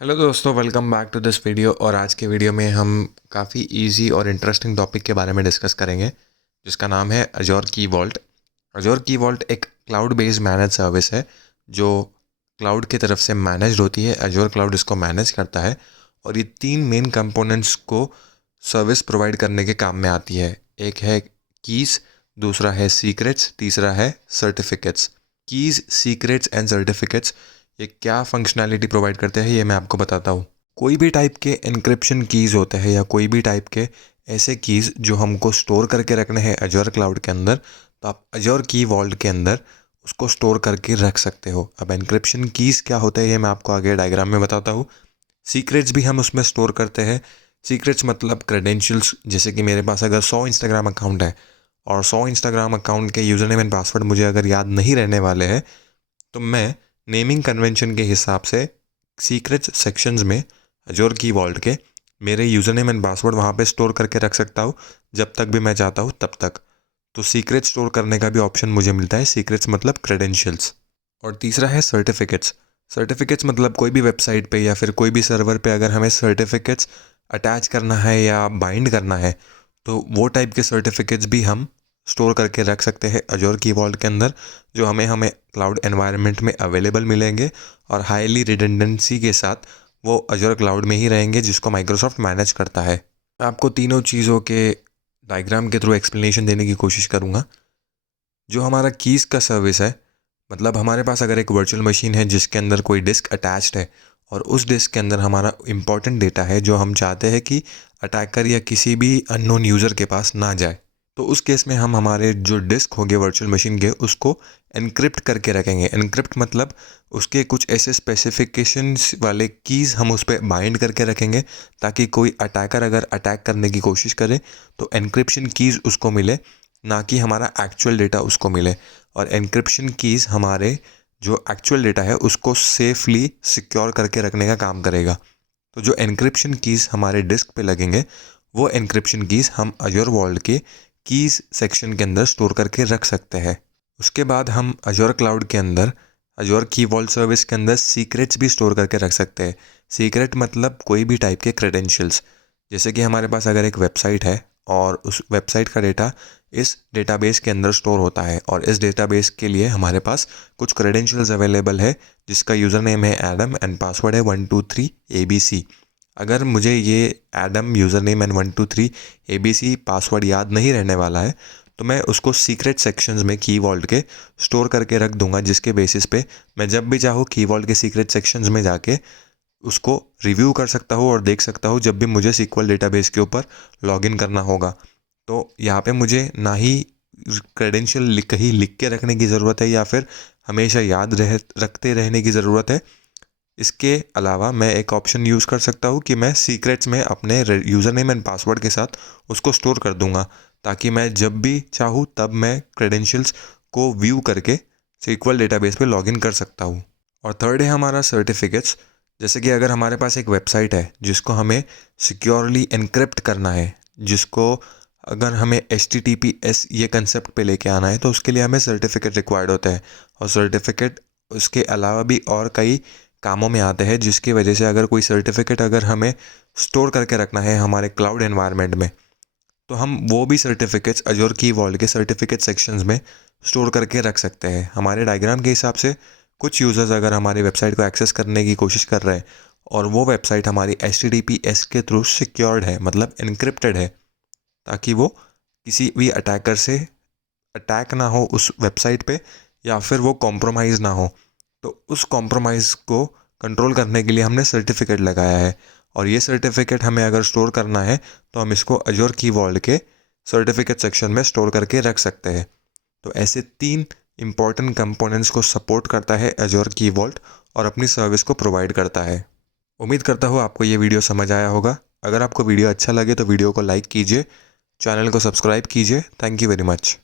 Hello दोस्तों, welcome back to this video. और आज के वीडियो में हम काफ़ी इजी और इंटरेस्टिंग टॉपिक के बारे में डिस्कस करेंगे जिसका नाम है अजोर की वॉल्ट। अजोर की वॉल्ट एक क्लाउड बेस्ड मैनेज सर्विस है जो क्लाउड की तरफ से मैनेज होती है। अजोर क्लाउड इसको मैनेज करता है और ये तीन मेन कंपोनेंट्स को सर्विस प्रोवाइड करने के काम में आती है। एक है कीज़, दूसरा है सीक्रेट्स, तीसरा है certificates. Keys, secrets and certificates ये क्या फंक्शनैलिटी प्रोवाइड करते हैं ये मैं आपको बताता हूँ। कोई भी टाइप के एन्क्रिप्शन कीज़ होते हैं या कोई भी टाइप के ऐसे कीज़ जो हमको स्टोर करके रखने हैं अजोर क्लाउड के अंदर, तो आप अजोर की वॉल्ट के अंदर उसको स्टोर करके रख सकते हो। अब एन्क्रिप्शन कीज़ क्या होता है ये मैं आपको आगे डायग्राम में बताता हूँ। सीक्रेट्स भी हम उसमें स्टोर करते हैं। सीक्रेट्स मतलब क्रेडेंशियल्स, जैसे कि मेरे पास अगर 100 इंस्टाग्राम अकाउंट है और 100 इंस्टाग्राम अकाउंट के यूज़र नेम एंड पासवर्ड मुझे अगर याद नहीं रहने वाले हैं, तो मैं नेमिंग कन्वेंशन के हिसाब से सीक्रेट सेक्शंस में अजोर की वॉल्ट के मेरे यूज़र नेम एंड पासवर्ड वहाँ पे स्टोर करके रख सकता हूँ जब तक भी मैं चाहता हूँ तब तक। तो सीक्रेट स्टोर करने का भी ऑप्शन मुझे मिलता है। सीक्रेट्स मतलब क्रेडेंशियल्स। और तीसरा है सर्टिफिकेट्स। सर्टिफिकेट्स मतलब कोई भी वेबसाइट पे या फिर कोई भी सर्वर पे अगर हमें सर्टिफिकेट्स अटैच करना है या बाइंड करना है, तो वो टाइप के सर्टिफिकेट्स भी हम स्टोर करके रख सकते हैं अजोर की वॉल्ट के अंदर, जो हमें क्लाउड एनवायरनमेंट में अवेलेबल मिलेंगे और हाईली रिडंडेंसी के साथ वो अजोर क्लाउड में ही रहेंगे जिसको माइक्रोसॉफ्ट मैनेज करता है। मैं आपको तीनों चीज़ों के डायग्राम के थ्रू एक्सप्लेनेशन देने की कोशिश करूँगा। जो हमारा कीज़ का सर्विस है, मतलब हमारे पास अगर एक वर्चुअल मशीन है जिसके अंदर कोई डिस्क अटैच्ड है और उस डिस्क के अंदर हमारा इंपॉर्टेंट डेटा है जो हम चाहते हैं कि अटैकर या किसी भी अननोन यूज़र के पास ना जाए, तो उस केस में हम हमारे जो डिस्क होंगे वर्चुअल मशीन के उसको एनक्रिप्ट करके रखेंगे। एनक्रिप्ट मतलब उसके कुछ ऐसे स्पेसिफिकेशंस वाले कीज़ हम उस पर बाइंड करके रखेंगे ताकि कोई अटैकर अगर अटैक करने की कोशिश करे तो एनक्रिप्शन कीज़ उसको मिले, ना कि हमारा एक्चुअल डेटा उसको मिले। और एनक्रिप्शन कीज़ हमारे जो एक्चुअल डेटा है उसको सेफली सिक्योर करके रखने का काम करेगा। तो जो एनक्रिप्शन कीज़ हमारे डिस्क पे लगेंगे वो एनक्रिप्शन कीज़ हम अजोर वॉल्ट के कीज़ सेक्शन के अंदर स्टोर करके रख सकते हैं। उसके बाद हम अजोर क्लाउड के अंदर अजोर की वॉल्ट सर्विस के अंदर सीक्रेट्स भी स्टोर करके रख सकते हैं। सीक्रेट मतलब कोई भी टाइप के क्रेडेंशियल्स। जैसे कि हमारे पास अगर एक वेबसाइट है और उस वेबसाइट का डेटा इस डेटाबेस के अंदर स्टोर होता है और इस डेटाबेस के लिए हमारे पास कुछ क्रेडेंशियल्स अवेलेबल है जिसका यूज़र नेम है एडम एंड पासवर्ड है 123 ABC। अगर मुझे ये Adam user name and 123 ABC password याद नहीं रहने वाला है, तो मैं उसको सीक्रेट सेक्शंस में की वॉल्ट के स्टोर करके रख दूंगा, जिसके बेसिस पे मैं जब भी चाहूँ की वॉल्ट के सीक्रेट सेक्शंस में जाके उसको रिव्यू कर सकता हूँ और देख सकता हूँ जब भी मुझे सीक्वल डेटाबेस के ऊपर लॉगिन करना होगा। तो यहाँ पे मुझे ना ही क्रेडेंशियल कहीं लिख के रखने की ज़रूरत है या फिर हमेशा याद रखते रहने की ज़रूरत है। इसके अलावा मैं एक ऑप्शन यूज़ कर सकता हूँ कि मैं सीक्रेट्स में अपने यूज़र नेम एंड पासवर्ड के साथ उसको स्टोर कर दूंगा, ताकि मैं जब भी चाहूँ तब मैं क्रेडेंशियल्स को व्यू करके सीक्वल डेटाबेस पे लॉगिन कर सकता हूँ। और थर्ड है हमारा सर्टिफिकेट्स। जैसे कि अगर हमारे पास एक वेबसाइट है जिसको हमें सिक्योरली एनक्रिप्ट करना है, जिसको अगर हमें HTTPS ये कंसेप्ट पे लेके आना है, तो उसके लिए हमें सर्टिफिकेट रिक्वायर्ड होता है। और सर्टिफिकेट उसके अलावा भी और कई कामों में आते हैं, जिसकी वजह से अगर कोई सर्टिफिकेट अगर हमें स्टोर करके रखना है हमारे क्लाउड एनवायरनमेंट में, तो हम वो भी सर्टिफिकेट्स अजोर की वॉल्ट के सर्टिफिकेट सेक्शंस में स्टोर करके रख सकते हैं। हमारे डायग्राम के हिसाब से कुछ यूज़र्स अगर हमारी वेबसाइट को एक्सेस करने की कोशिश कर रहे हैं और वो वेबसाइट हमारी HTTPS के थ्रू सिक्योर्ड है, मतलब इनक्रिप्टेड है, ताकि वो किसी भी अटैकर से अटैक ना हो उस वेबसाइट पे या फिर वो कॉम्प्रोमाइज़ ना हो, तो उस कॉम्प्रोमाइज़ को कंट्रोल करने के लिए हमने सर्टिफिकेट लगाया है। और ये सर्टिफिकेट हमें अगर स्टोर करना है तो हम इसको अजोर की वॉल्ट के सर्टिफिकेट सेक्शन में स्टोर करके रख सकते हैं। तो ऐसे तीन इंपॉर्टेंट कंपोनेंट्स को सपोर्ट करता है अजोर की वॉल्ट और अपनी सर्विस को प्रोवाइड करता है। उम्मीद करता हूँ आपको ये वीडियो समझ आया होगा। अगर आपको वीडियो अच्छा लगे तो वीडियो को लाइक कीजिए, चैनल को सब्सक्राइब कीजिए। Thank you very much.